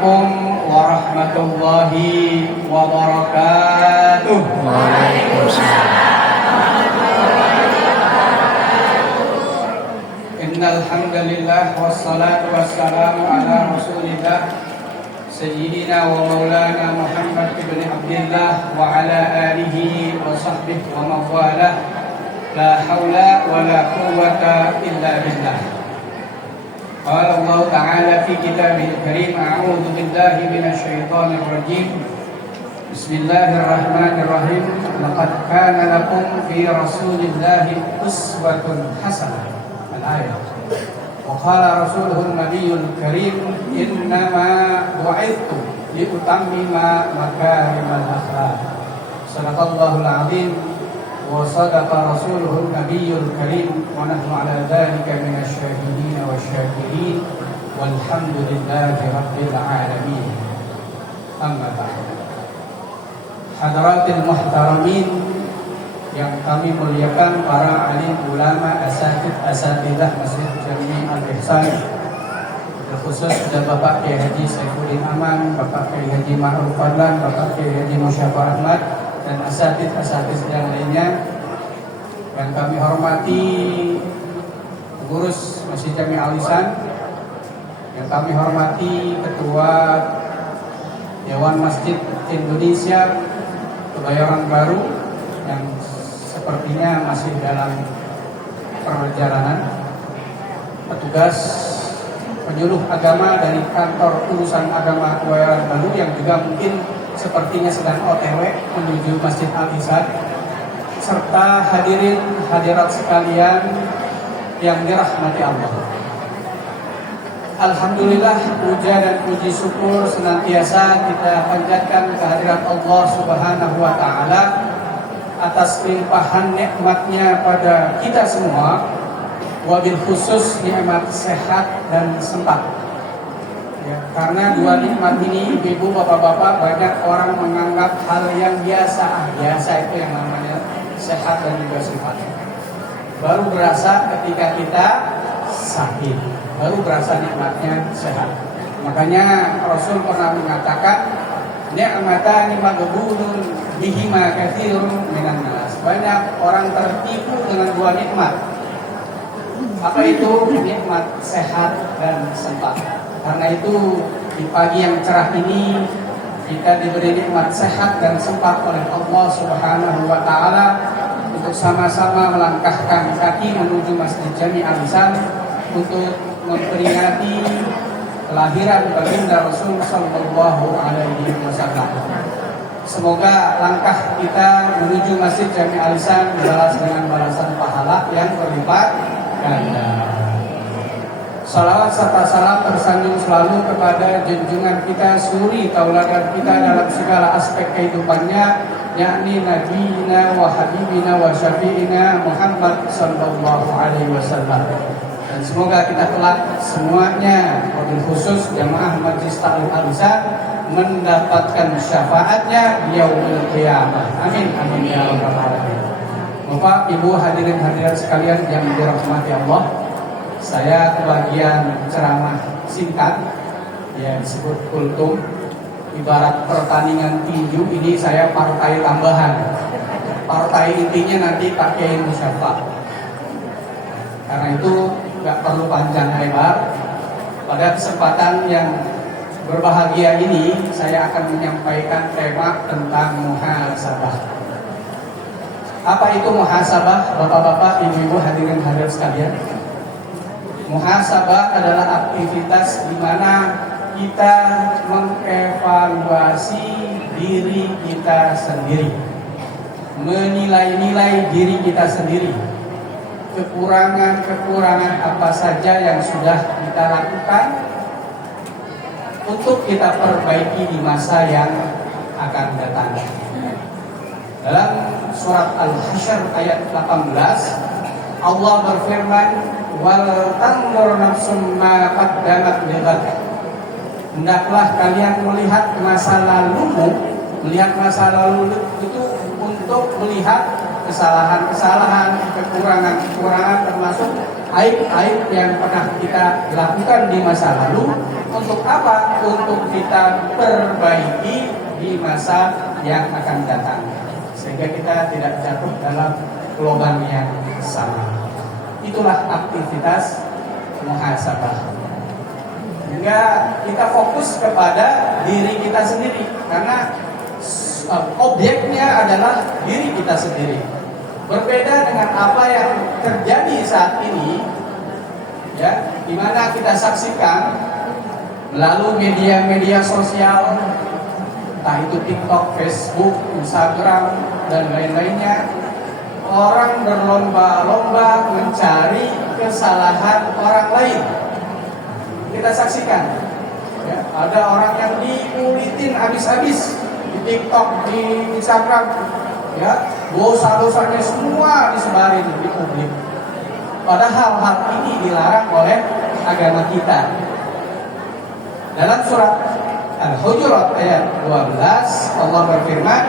Assalamualaikum warahmatullahi wabarakatuh. Innal hamdalillah wassalatu wassalamu ala Rasulillah Sayyidina wa maulana Muhammad ibn Abdillah wa ala alihi wa sahbihi wa mawalah. La haula wa la quwwata illa billah. Qala Allah Ta'ala fi kitabihil karim, a'udzu billahi minasy syaithanir rajim. Bismillahirrahmanirrahim. Laqad kana lakum fi rasulillahi uswatun hasanah. Al-ayat. Wa qala rasuluhun nabiyyul karim, innama bu'ithtu li utammima makarimal akhlaq. Sadaqallahul azim. Wa sadaqa rasuluhun nabiyyul karim, wa nahnu ala dzalika minasy syahidin wasyakirin walhamdulillahi rabbil alamin. Amma ba'd. Hadaratil muhtaramin yang kami muliakan, para alim ulama, asatidzah Masjid Jami Al-Ihsan, terkhusus kepada Bapak Kiai Haji Saifuddin Aman, Bapak Kiai Haji Ma'ruf Fadlan, Bapak Kiai Haji Musyafa Ahmad, dan asatidzah yang lainnya. Dan kami hormati pengurus Masjid Jami Al-Ihsan, yang kami hormati Ketua Dewan Masjid Indonesia Kebayoran Baru yang sepertinya masih dalam perjalanan, petugas penyuluh agama dari kantor urusan agama Kebayoran Baru yang juga mungkin sepertinya sedang OTW menuju Masjid Al-Ihsan, serta hadirat sekalian yang dirahmati Allah. Alhamdulillah, puja dan puji syukur senantiasa kita panjatkan kehadirat Allah Subhanahu wa Ta'ala atas limpahan nikmatnya pada kita semua, wabil khusus nikmat sehat dan sempat. Ya, karena dua nikmat ini, ibu, bapak-bapak, banyak orang menganggap hal yang biasa. Biasa itu yang namanya sehat dan juga sempat. Baru berasa ketika kita sakit, baru berasa nikmatnya sehat. Makanya Rasul pernah mengatakan, ni'matani maghbunun bihima katsirun minan nas. Banyak orang tertipu dengan dua nikmat. Apa itu? Nikmat sehat dan sempat. Karena itu di pagi yang cerah ini kita diberi nikmat sehat dan sempat oleh Allah Subhanahu wa Ta'ala untuk sama-sama melangkahkan kaki menuju Masjid Jami Al-Ihsan untuk memperingati kelahiran baginda Rasul sallallahu alaihi wasallam. Semoga langkah kita menuju Masjid Jami Al-Ihsan dibalas dengan balasan pahala yang berlipat ganda. Salawat serta salam tersanjung selalu kepada junjungan kita, suri tauladan kita dalam segala aspek kehidupannya, yakni Nabiyina wa Habibina wa Syafi'ina Muhammad sallallahu alaihi wasallam. Dan semoga kita kelak semuanya, wabil khusus jamaah Majlis Ta'lim Al-Ihsan, mendapatkan syafaatnya di yaumil qiyamah. Amin amin ya rabbal alamin. Bapak, Ibu, hadirin hadirat sekalian yang dirahmati Allah, saya kebagian ceramah singkat, ya disebut kultum. Ibarat pertandingan tinju, ini saya partai tambahan. Partai intinya nanti Pak Kiai Musyafa. Karena itu nggak perlu panjang lebar. Pada kesempatan yang berbahagia ini, saya akan menyampaikan tema tentang muhasabah. Apa itu muhasabah, bapak-bapak, ibu-ibu, hadirin hadirat sekalian? Muhasabah adalah aktivitas di mana kita mengevaluasi diri kita sendiri, menilai-nilai diri kita sendiri, kekurangan-kekurangan apa saja yang sudah kita lakukan untuk kita perbaiki di masa yang akan datang. Dalam surat Al-Hasyr ayat 18, Allah berfirman, wal tanzur nafsum ma qaddamat lighad. Hendaklah kalian melihat masa lalumu, melihat masa lalu itu untuk melihat kesalahan-kesalahan, kekurangan-kekurangan, termasuk aib-aib yang pernah kita lakukan di masa lalu, Untuk apa? Untuk kita perbaiki di masa yang akan datang, sehingga kita tidak jatuh dalam lubang yang sama. Itulah aktivitas muhasabah. Sehingga kita fokus kepada diri kita sendiri, karena objeknya adalah diri kita sendiri. Berbeda dengan apa yang terjadi saat ini, ya, di mana kita saksikan melalui media-media sosial, entah itu TikTok, Facebook, Instagram, dan lain-lainnya, orang berlomba-lomba mencari kesalahan orang lain. Kita saksikan, ya, ada orang yang diulitin habis-habis di TikTok, di Instagram, ya, dosa-dosanya semua disebarin di publik. Padahal hal ini dilarang oleh agama kita. Dalam surat Al-Hujurat ayat 12, Allah berfirman,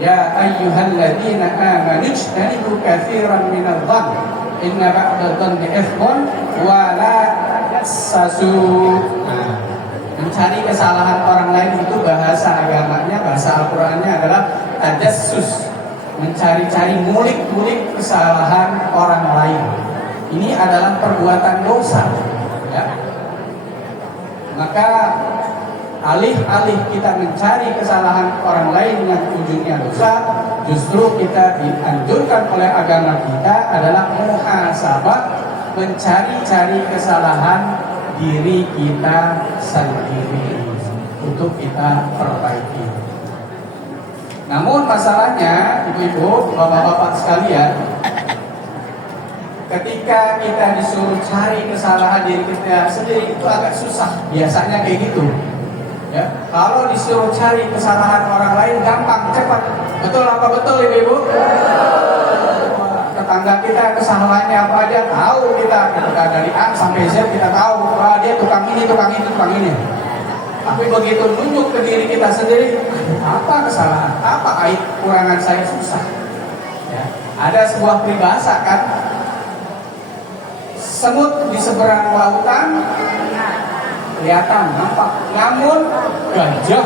"Ya ayyuhalladzina amanu ijtanibu katsiran minadh-dhann, inna ba'dadh-dhanni ithmun wa la tajassasu." Mencari kesalahan orang lain itu bahasa agamanya, bahasa Al-Qur'annya adalah tajassus, mencari-cari, ngulik-ngulik kesalahan orang lain. Ini adalah perbuatan dosa, ya. Maka alih-alih kita mencari kesalahan orang lain yang ujungnya dosa, justru kita dianjurkan oleh agama kita adalah muhasabah, mencari-cari kesalahan diri kita sendiri untuk kita perbaiki. Namun masalahnya, ibu-ibu, bapak-bapak sekalian, ketika kita disuruh cari kesalahan diri kita sendiri itu agak susah. Biasanya kayak gitu, ya. Kalau disuruh cari kesalahan orang lain gampang, cepat. Betul apa betul, ibu-ibu? Tetangga kita kesalahannya apa aja tahu kita. Ketika dari A sampai Z kita tahu, wah dia tukang ini, tukang itu, tukang ini. Tapi begitu nunjuk ke diri kita sendiri, apa kesalahan, apa aib kurangan saya, susah. Ya. Ada sebuah peribahasa kan, semut di seberang lautan kelihatan, nampak. Namun gajah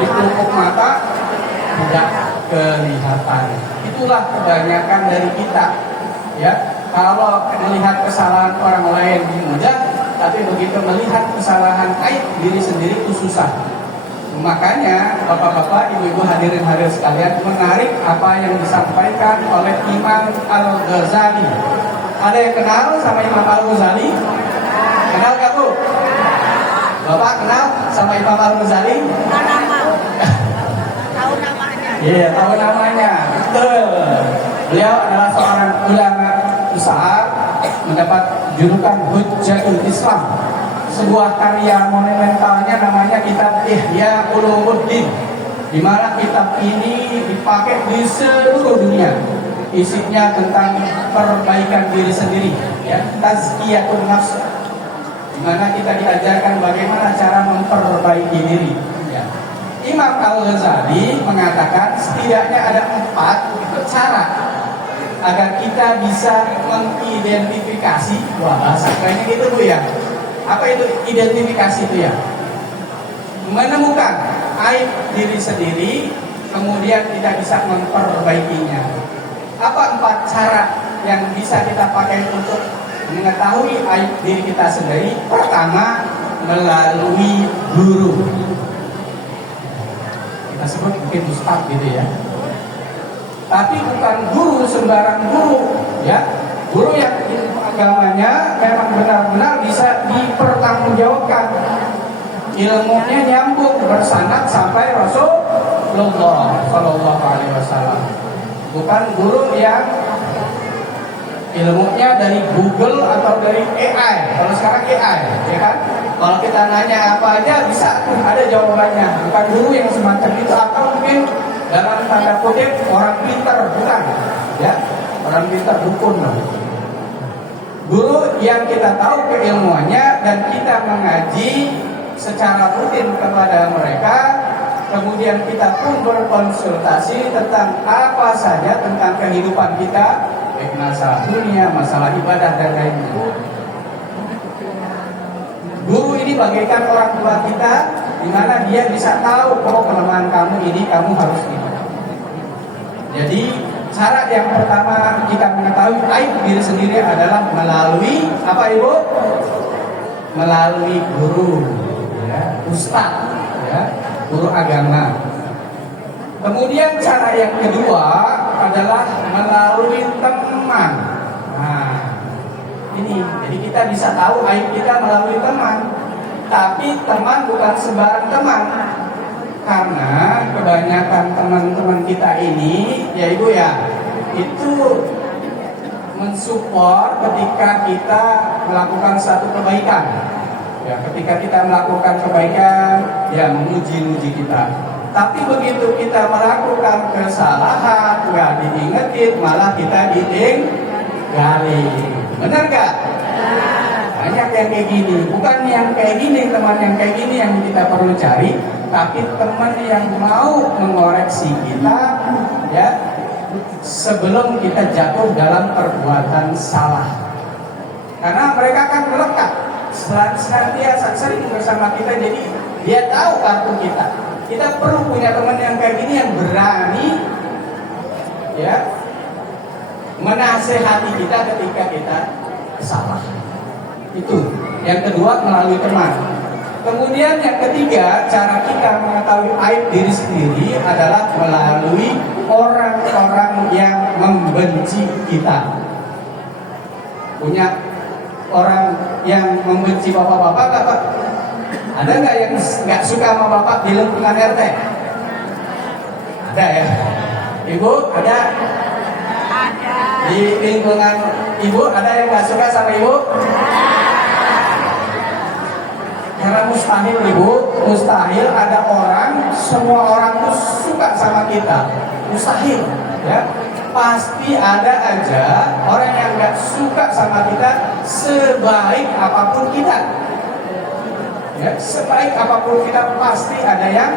di pelupuk mata tidak kelihatan. Itulah kebanyakan dari kita, ya. Kalau melihat kesalahan orang lain mudah, tapi begitu melihat kesalahan aib diri sendiri itu susah. Makanya bapak-bapak, ibu-ibu, hadirin sekalian, menarik apa yang disampaikan oleh Imam Al-Ghazali. Ada yang kenal sama Imam Al-Ghazali? Kenal gak, Bu? Bapak kenal sama Imam Al-Ghazali? Tahu namanya. Iya, tahu namanya. Betul. Beliau adalah seorang ulama besar, mendapat julukan Hujjatul Islam. Sebuah karya monumentalnya namanya kitab Ihya Ulumuddin, di mana kitab ini dipakai di seluruh dunia. Isinya tentang perbaikan diri sendiri, ya, tazkiyatun nafs, di mana kita diajarkan bagaimana cara memperbaiki diri, ya. Imam Al-Ghazali mengatakan setidaknya ada 4 cara agar kita bisa mengidentifikasi, wah bahasa kayaknya gitu, Bu, ya. Apa itu identifikasi itu, ya? Menemukan aib diri sendiri, kemudian kita bisa memperbaikinya. Apa 4 cara yang bisa kita pakai untuk mengetahui aib diri kita sendiri? Pertama, melalui guru. Kita sebut mungkin ustaz gitu, ya. Tapi bukan guru sembarang guru, ya. Guru yang ilmu agamanya memang benar-benar bisa dipertanggungjawabkan. Ilmunya nyambung bersanad sampai Rasulullah Shallallahu Alaihi Wasallam. Bukan guru yang ilmunya dari Google atau dari AI. Kalau sekarang AI, ya kan? Kalau kita nanya apa aja bisa ada jawabannya. Bukan guru yang semacam itu, atau mungkin dalam tanda kutip orang pintar, bukan, ya, orang pintar dukun. Guru yang kita tahu keilmuannya dan kita mengaji secara rutin kepada mereka, kemudian kita pun berkonsultasi tentang apa saja tentang kehidupan kita, baik masalah dunia, masalah ibadah dan lainnya. Guru ini bagaikan orang tua kita, di mana dia bisa tahu kalau kelemahan kamu ini kamu harus ini. Jadi cara yang pertama kita mengetahui aib diri sendiri adalah melalui apa Ibu? Melalui guru, ya, ustaz, ya, guru agama. Kemudian cara yang kedua adalah melalui teman. Nah, ini jadi kita bisa tahu aib kita melalui teman. Tapi teman bukan sembarang teman. Karena kebanyakan teman-teman kita ini, ya Ibu ya, itu mensupport ketika kita melakukan satu kebaikan. Ya, ketika kita melakukan kebaikan, ya memuji-muji kita. Tapi begitu kita melakukan kesalahan, nggak diingetin, malah kita ditinggali. Benar nggak? Banyak yang kayak gini. Bukan yang kayak gini, teman yang kayak gini yang kita perlu cari, tapi teman yang mau mengoreksi kita, ya, sebelum kita jatuh dalam perbuatan salah. Karena mereka akan melekat senantiasa sering bersama kita, jadi dia tahu kartu kita. Kita perlu punya teman yang kayak gini yang berani, ya, menasehati kita ketika kita salah. Itu yang kedua, melalui teman. Kemudian yang ketiga, cara kita mengetahui aib diri sendiri adalah melalui orang-orang yang membenci kita. Punya orang yang membenci bapak-bapak nggak Pak? Ada nggak yang nggak suka sama bapak di lingkungan RT? Ada ya? Ibu ada? Ada. Di lingkungan ibu ada yang nggak suka sama ibu? Karena mustahil Ibu, mustahil ada orang, semua orang tuh suka sama kita. Mustahil, ya. Pasti ada aja orang yang nggak suka sama kita sebaik apapun kita. Ya, sebaik apapun kita pasti ada yang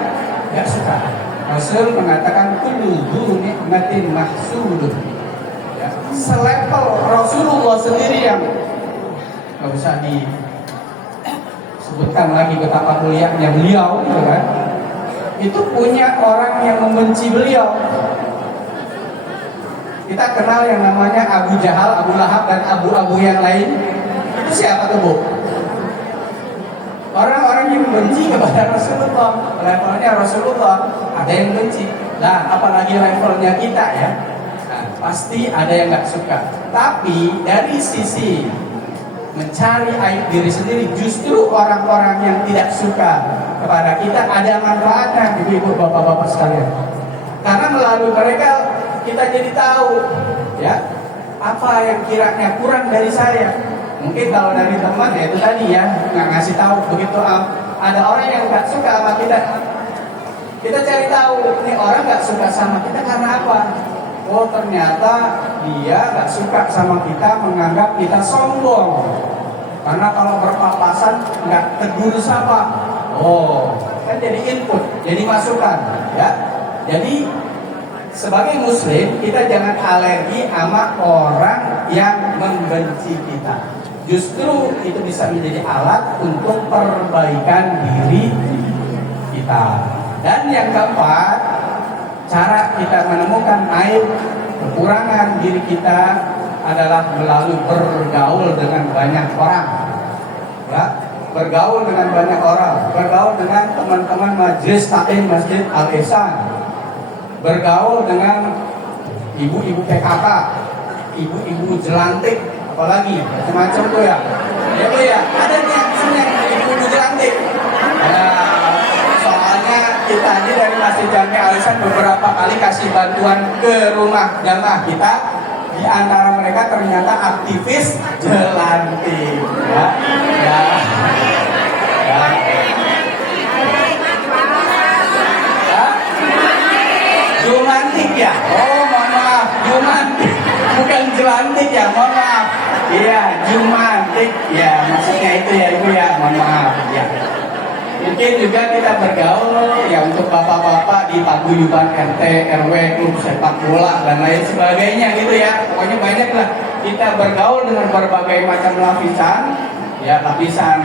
nggak suka. Rasul mengatakan kullu dzu nikmatin mahsudun. Ya, selevel Rasulullah sendiri yang nggak usah disebutkan lagi betapa mulianya beliau, gitu kan? Itu punya orang yang membenci beliau. Kita kenal yang namanya Abu Jahal, Abu Lahab, dan Abu-Abu yang lain. Itu siapa tuh Bu? Orang-orang yang benci kepada Rasulullah. Levelnya Rasulullah, ada yang benci. Nah, apalagi levelnya kita ya. Nah, pasti ada yang nggak suka. Tapi dari sisi mencari aib diri sendiri, justru orang-orang yang tidak suka kepada kita ada manfaatnya, ibu-ibu, bapak-bapak sekalian. Karena melalui mereka kita jadi tahu, ya, apa yang kiranya kurang dari saya. Mungkin kalau dari teman ya itu tadi ya, nggak ngasih tahu. Begitu ada orang yang nggak suka sama kita, kita cari tahu, ini orang nggak suka sama kita karena apa? Oh, ternyata dia nggak suka sama kita, menganggap kita sombong. Karena kalau berpapasan nggak tegur sapa. Oh, kan jadi input, jadi masukan, ya. Jadi sebagai muslim kita jangan alergi sama orang yang membenci kita. Justru itu bisa menjadi alat untuk perbaikan diri kita. Dan yang keempat, cara kita menemukan aib kekurangan diri kita adalah melalui bergaul dengan banyak orang, ya, bergaul dengan banyak orang, bergaul dengan teman-teman majelis taklim Masjid Al Ihsan, bergaul dengan ibu-ibu PKK, ibu-ibu jelantik, apalagi macam-macam tuh ya, ya Bu ya, ada nih yang ibu-ibu jelantik. Soalnya kita ini dari Masjid Jami Al Ihsan beberapa kali kasih bantuan ke rumah jamaah kita. Di antara mereka ternyata aktivis jelantik, ya, ya, ya. Jumantik ya? Oh, mohon maaf, Jumantik, bukan jelantik ya, mohon maaf. Iya, Jumantik, ya, maksudnya itu ya Ibu ya, mohon maaf, ya. Mungkin juga kita bergaul ya untuk bapak-bapak di paguyuban RT, RW, klub sepak bola dan lain sebagainya gitu ya. Pokoknya banyak lah kita bergaul dengan berbagai macam lapisan, ya, lapisan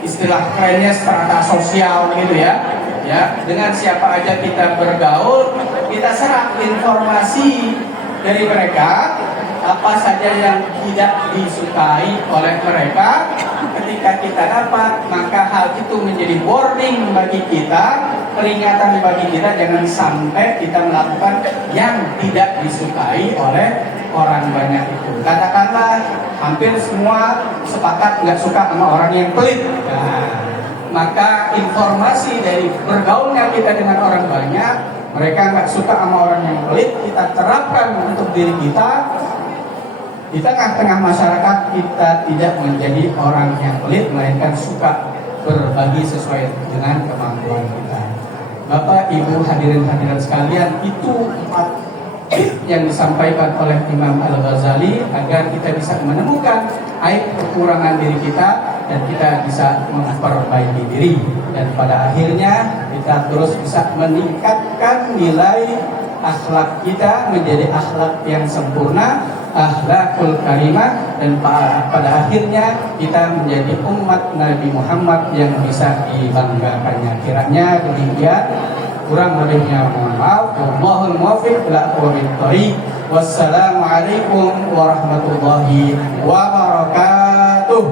istilah kerennya strata sosial gitu ya. Ya, dengan siapa aja kita bergaul, kita serap informasi dari mereka, apa saja yang tidak disukai oleh mereka. Ketika kita dapat, maka hal itu menjadi warning bagi kita, peringatan bagi kita, jangan sampai kita melakukan yang tidak disukai oleh orang banyak itu. Katakanlah hampir semua sepakat nggak suka sama orang yang pelit. Nah, maka informasi dari bergaulnya kita dengan orang banyak, mereka nggak suka sama orang yang pelit, kita terapkan untuk diri kita. Di tengah-tengah masyarakat kita tidak menjadi orang yang pelit, melainkan suka berbagi sesuai dengan kemampuan kita. Bapak, Ibu, hadirin-hadirat sekalian, itu 4 yang disampaikan oleh Imam Al-Ghazali agar kita bisa menemukan aib kekurangan diri kita dan kita bisa memperbaiki diri, dan pada akhirnya kita terus bisa meningkatkan nilai akhlak kita menjadi akhlak yang sempurna, akhlakul karimah, dan pada akhirnya kita menjadi umat Nabi Muhammad yang bisa dibanggakannya. Kiranya demikian, kurang lebihnya mohon maaf. Wallahul muwaffiq ila aqwamit thoriq. Wassalamualaikum warahmatullahi wabarakatuh.